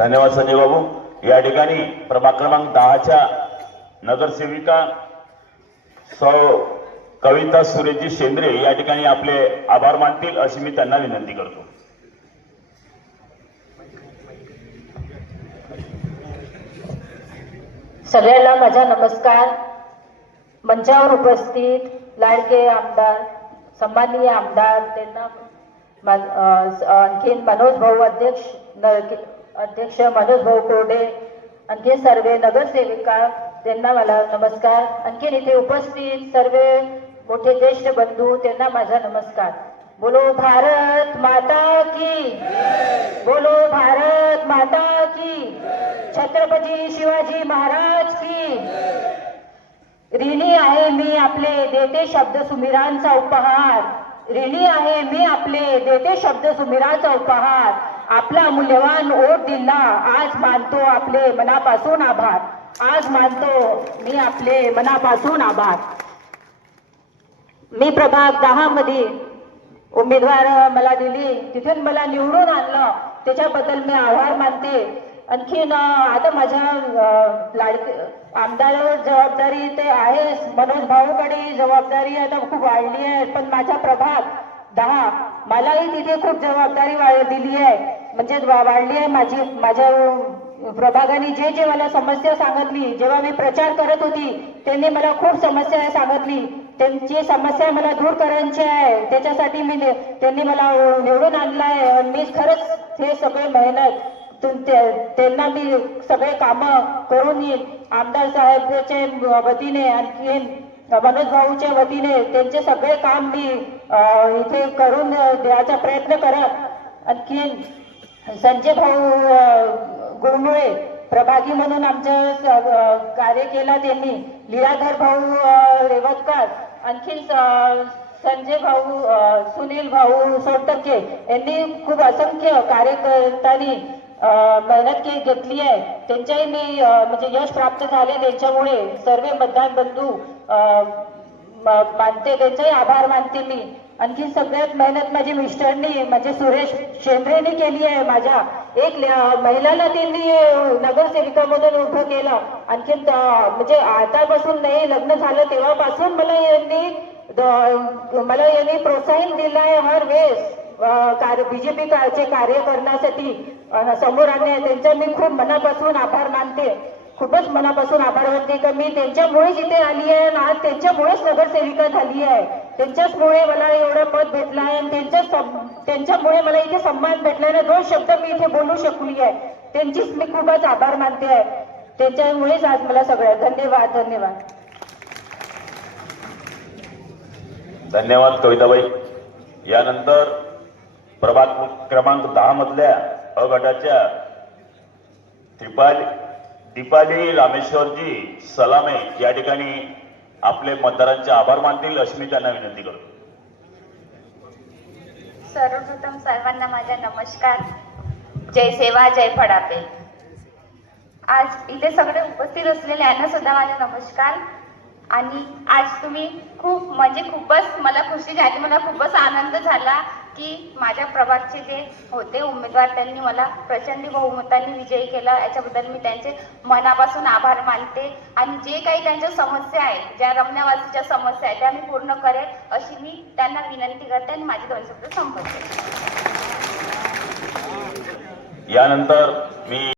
धन्यवाद संजय बाबू। या ठिकाणी प्रभाग क्रमांक 10च्या नगरसेविका सौ कविता सुरेशजी शेंद्रे या ठिकाणी आपले आभार मानतील अशी मी त्यांना विनंती करतो। सगळ्यांना माझा नमस्कार। मंचावर उपस्थित लाडके आमदार, सन्माननीय आमदार, त्यांना आणखीन मनोज भाऊ अध्यक्ष मनोज भाऊ कोरडे, आणखी सर्व नगरसेविका, त्यांना मला नमस्कार। आणखीन इथे उपस्थित सर्व मोठे ज्येष्ठ बंधू, त्यांना माझा नमस्कार। बोलो भारत माता की, बोलो भारत माता की, छत्रपती शिवाजी महाराज की। ऋणी आहे मी आपले देते शब्द सुमिरांचा उपहार, ऋणी आहे मी आपले देते शब्द सुमिरांचा उपहार। आपला मूल्यवान ओट दिला, आज मानतो आपले मनापासून आभार, आज मानतो मी आपले मनापासून आभार। मी प्रभाग 10 मध्ये उमेदवार मला दिली, तिथून मला निवडून आणलं, त्याच्याबद्दल मी आभार मानते। आणखीन आता माझ्या लाडके आमदारावर जबाबदारी ते आहे, मनोज भाऊकडे जबाबदारी आता खूप वाढली आहे, पण माझा प्रभाग 10 मलाही तिथे खूप जबाबदारी दिली आहे, म्हणजे वाढली आहे माझ्या प्रभागाने जे मला समस्या सांगितली, जेव्हा मी प्रचार करत होती त्यांनी मला खूप समस्या सांगितली, त्यांची समस्या मला दूर करायची आहे, त्याच्यासाठी त्यांनी मला निवडून आणलं आहे। आणि मी खरंच हे सगळे मेहनत त्यांना मी सगळे कामं करून येईल। आमदार साहेबांच्या वतीने, आणखीन मनोज भाऊच्या वतीने त्यांचे सगळे काम मी इथे करून द्यायचा प्रयत्न करत। आणखीन संजय भाऊ गुरमुळे प्रभागी म्हणून आमचं कार्य केलं त्यांनी, लीलाधर भाऊ रेवतकर, आणखीन संजय भाऊ, सुनील भाऊ सोनटक्के यांनी खूप असंख्य कार्यकर्त्यांनी मेहनत घेतली आहे, त्यांच्याही मी म्हणजे यश प्राप्त झाले त्यांच्यामुळे। सर्व मतदान बंधू मानते, त्यांचाही आभार मानते मी। आणखी सगळ्यात मेहनत माझी मिस्टरनी म्हणजे सुरेश शेंद्रेंनी केली आहे। माझ्या एक महिलाला त्यांनी नगरसेविकामधून उभं केलं, आणखीन म्हणजे आतापासून नाही, लग्न झालं तेव्हापासून मला यांनी प्रोत्साहन दिलं आहे हर वेळेस बीजेपी चे कार्य करण्यासाठी समोर आणणे। त्यांचा मी खूप मनापासून आभार मानते, खूपच मनापासून आभार मानते की मी त्यांच्यामुळेच इथे आली आहे, आज त्यांच्यामुळेच नगरसेविका झाली आहे, त्यांच्याचमुळे मला एवढं पद भेटलं आहे, त्यांच्यामुळे मला इथे सन्मान भेटल्याने 2 शब्द मी इथे बोलू शकली आहे, त्यांचीच मी खूपच आभार मानते आहे, त्यांच्यामुळेच आज मला सगळं। धन्यवाद, धन्यवाद, धन्यवाद कविताबाई। यानंतर प्रभाग क्रमांक 10 मधल्या अ गटाच्या दीपाली रामेश्वरजी सलामे या ठिकाणी आपले मतदारांचे आभार मानतील अशी मी त्यांना विनंती करतो। सर्वप्रथम सर्वांना माझा नमस्कार। जय सेवा जय फडापे। आज इथे सगळे उपस्थित असलेले यांना सुद्धा माझा नमस्कार। आणि आज तुम्ही खूपच मला खुशी झाली, मला खूपच आनंद झाला की माझ्या प्रभागचे जे होते उमेदवार त्यांनी मला प्रचंड बहुमताने विजयी केलं, याच्याबद्दल मी त्यांचे मनापासून आभार मानते। आणि जे काही त्यांच्या समस्या आहेत, ज्या रमण्यावासीच्या समस्या आहेत, त्या मी पूर्ण करेन अशी मी त्यांना विनंती करते आणि माझे 2 शब्द संपवते। यानंतर मी